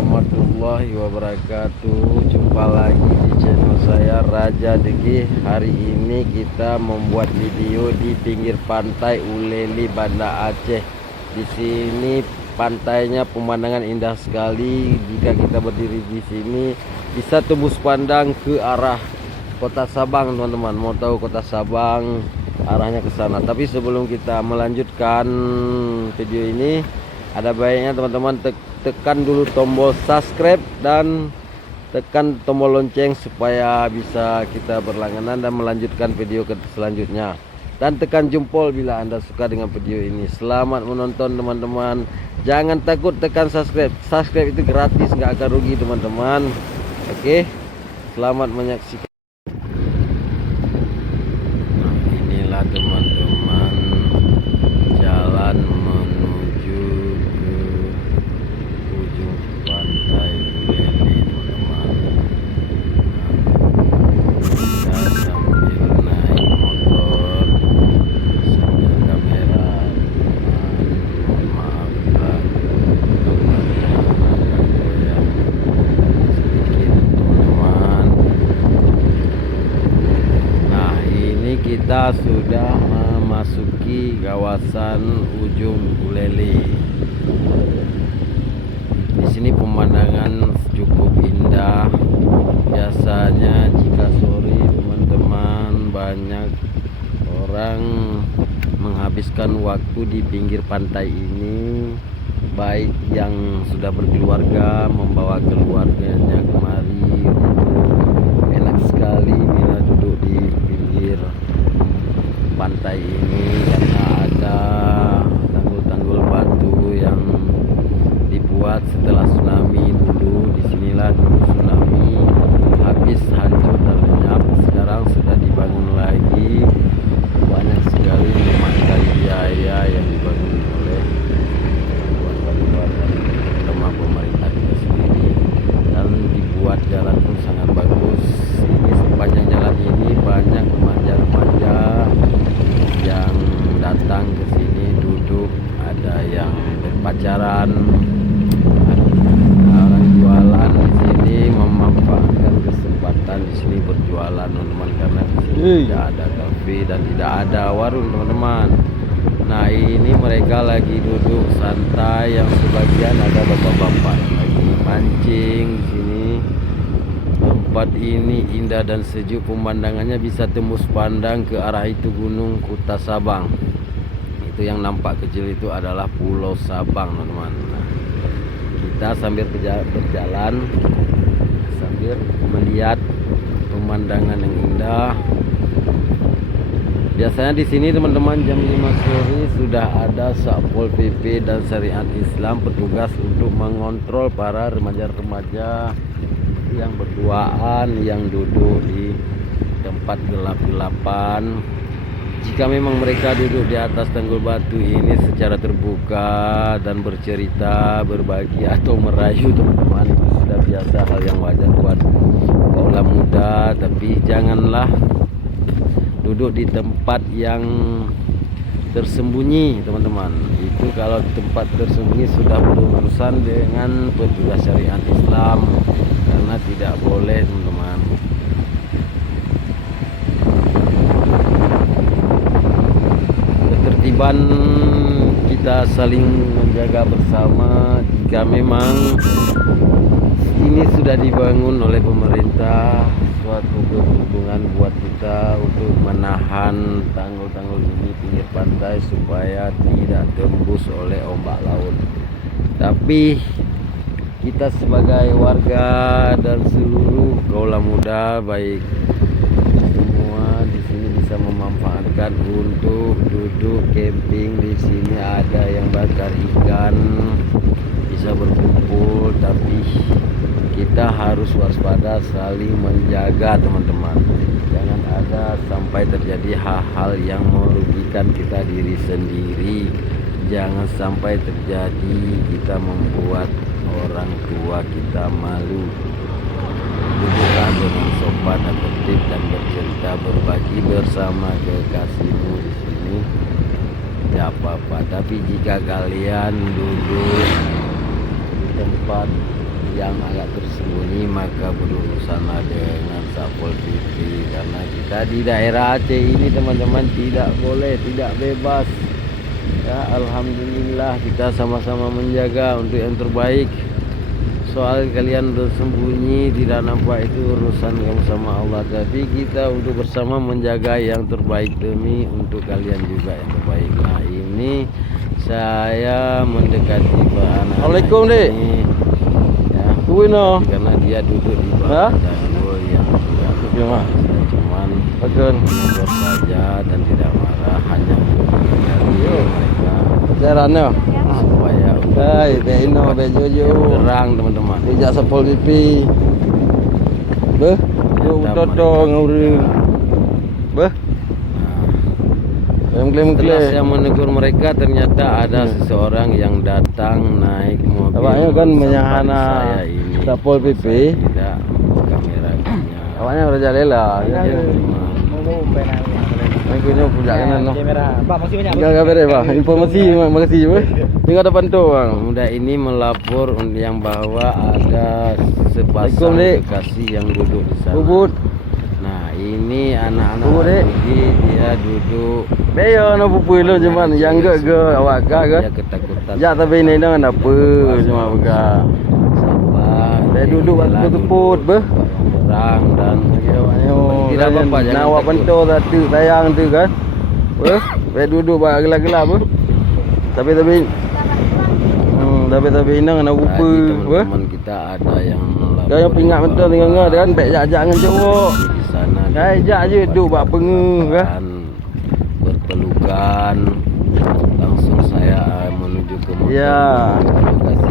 warahmatullahi wabarakatuh. Jumpa lagi di channel saya Raja Degi. Hari ini kita membuat video di pinggir pantai Uleli, Banda Aceh. Di sini pantainya pemandangan indah sekali. Jika kita berdiri di sini bisa tembus pandang ke arah Kota Sabang, teman-teman. Mau tahu Kota Sabang, arahnya ke sana. Tapi sebelum kita melanjutkan video ini, ada baiknya teman-teman tekan dulu tombol subscribe dan tekan tombol lonceng supaya bisa kita berlangganan dan melanjutkan video ke selanjutnya. Dan tekan jempol bila Anda suka dengan video ini. Selamat menonton teman-teman. Jangan takut tekan subscribe. Subscribe itu gratis, nggak akan rugi teman-teman. Oke, selamat menyaksikan. Nah, inilah teman-teman jalan menuju ke ujung pantai Uleli, teman-teman. Kita sambil naik motor, sambil kamera, mohon maaf lah gambarnya agak goyang sedikit, teman-teman. Nah, ini kita sudah memasuki kawasan ujung Uleli. Di sini pemandangan cukup indah. Biasanya jika sore teman-teman, banyak orang menghabiskan waktu di pinggir pantai ini, baik yang sudah berkeluarga membawa keluarganya kemari. Enak sekali bila duduk di pinggir pantai ini karena ada tanggul-tanggul batu yang dibuat setelah tsunami dulu. Disinilah dulu tsunami, habis hancur dan lenyap. Sekarang sudah dibangun lagi. Banyak sekali rumah biaya yang dibangun oleh warga-warga, terutama pemerintah kita sendiri, dan dibuat jalan pun sangat bagus. Ini sepanjang jalan ini banyak remaja-remaja yang datang ke sini duduk, ada yang berpacaran, orang jualan di sini memanfaatkan kesempatan di sini berjualan, teman-teman, karena di sini tidak ada kafe dan tidak ada warung, teman-teman. Nah, ini mereka lagi duduk santai, yang sebagian ada bapak-bapak yang lagi mancing di sini. Tempat ini indah dan sejuk, pemandangannya bisa tembus pandang ke arah itu gunung Kota Sabang. Itu yang nampak kecil itu adalah Pulau Sabang, teman-teman. Nah, kita sambil berjalan sambil melihat pemandangan yang indah. Biasanya di sini teman-teman jam 5 sore sudah ada Satpol PP dan Syariat Islam, petugas untuk mengontrol para remaja-remaja yang berduaan, yang duduk di tempat gelap-gelapan. Jika memang mereka duduk di atas tanggul batu ini secara terbuka dan bercerita, berbagi atau merayu, teman-teman, itu sudah biasa, hal yang wajar buat kaulah muda. Tapi janganlah duduk di tempat yang tersembunyi, teman-teman. Itu kalau tempat tersembunyi sudah berurusan dengan petugas Syariat Islam, karena tidak boleh, teman-teman. Ketertiban kita saling menjaga bersama. Jika memang ini sudah dibangun oleh pemerintah, suatu keuntungan buat kita untuk menahan tanggul-tanggul ini pinggir pantai supaya tidak tembus oleh ombak laut. Tapi kita sebagai warga dan seluruh kaulah muda, baik semua di sini bisa memanfaatkan untuk duduk camping. Di sini ada yang bakar ikan, bisa berkumpul, tapi kita harus waspada, saling menjaga, teman-teman. Jangan ada sampai terjadi hal-hal yang merugikan kita diri sendiri. Jangan sampai terjadi kita membuat orang tua kita malu. Duduklah dengan sopan dan tertib dan bercerita, berbagi bersama kekasihmu di sini. Tidak apa-apa. Tapi jika kalian duduk di tempat yang agak tersembunyi maka berurusanlah dengan Satpol PP, karena kita di daerah Aceh ini teman-teman tidak boleh, tidak bebas ya. Alhamdulillah kita sama-sama menjaga untuk yang terbaik. Soal kalian bersembunyi tidak nampak itu urusan kamu sama Allah, tapi kita untuk bersama menjaga yang terbaik demi untuk kalian juga yang terbaik. Nah ini saya mendekati Pak Anak. Assalamualaikum, Dik. Ya, Kuino. karena dia duduk di bawah tanggul yang juga cuman menegur saja dan tidak marah, hanya untuk menghindari mereka Caranya. supaya Hai, Beno, Bejojo. terang teman-teman. Bijak Satpol PP. Beh, yo toto nguri. Beh, Setelah klaim-klaim. saya menegur mereka, ternyata ada seseorang yang datang naik mobil. Awaknya kan sampai menyahana saya ini. Satpol PP. Saya tidak kameranya. Awaknya Raja Lela. Aku ni punya kanan noh. Pak, masih banyak. Tinggal kabar Pak. Informasi makasih Pak. Tinggal depan tu bang. Pemuda ini melapor yang bahwa ada sepasang Assalamualaikum, Dik. kekasih yang duduk di sana. Bubut. Nah ini anak-anak Bubut, Dik. ini dia duduk. Beyo no pupui lo cuman yang ke awak ke. Dia ketakutan. Ya tapi ini dengan apa cuma begal. Sabar. Saya duduk waktu teput beh. Terang dan Tidak apa-apa, jangan awak takut. bentuk satu tayang tu kan. Saya duduk bak gelap-gelap beh. Tapi tapi ini nak Tadi upa beh. teman-teman kita ada yang melapor. Kau yang pingat betul tengah kan baik jak-jak dengan cowok. Di sana Hai jak je duduk bak pengu kan. dan berpelukan. Langsung saya menuju ke mobil Ya. lokasi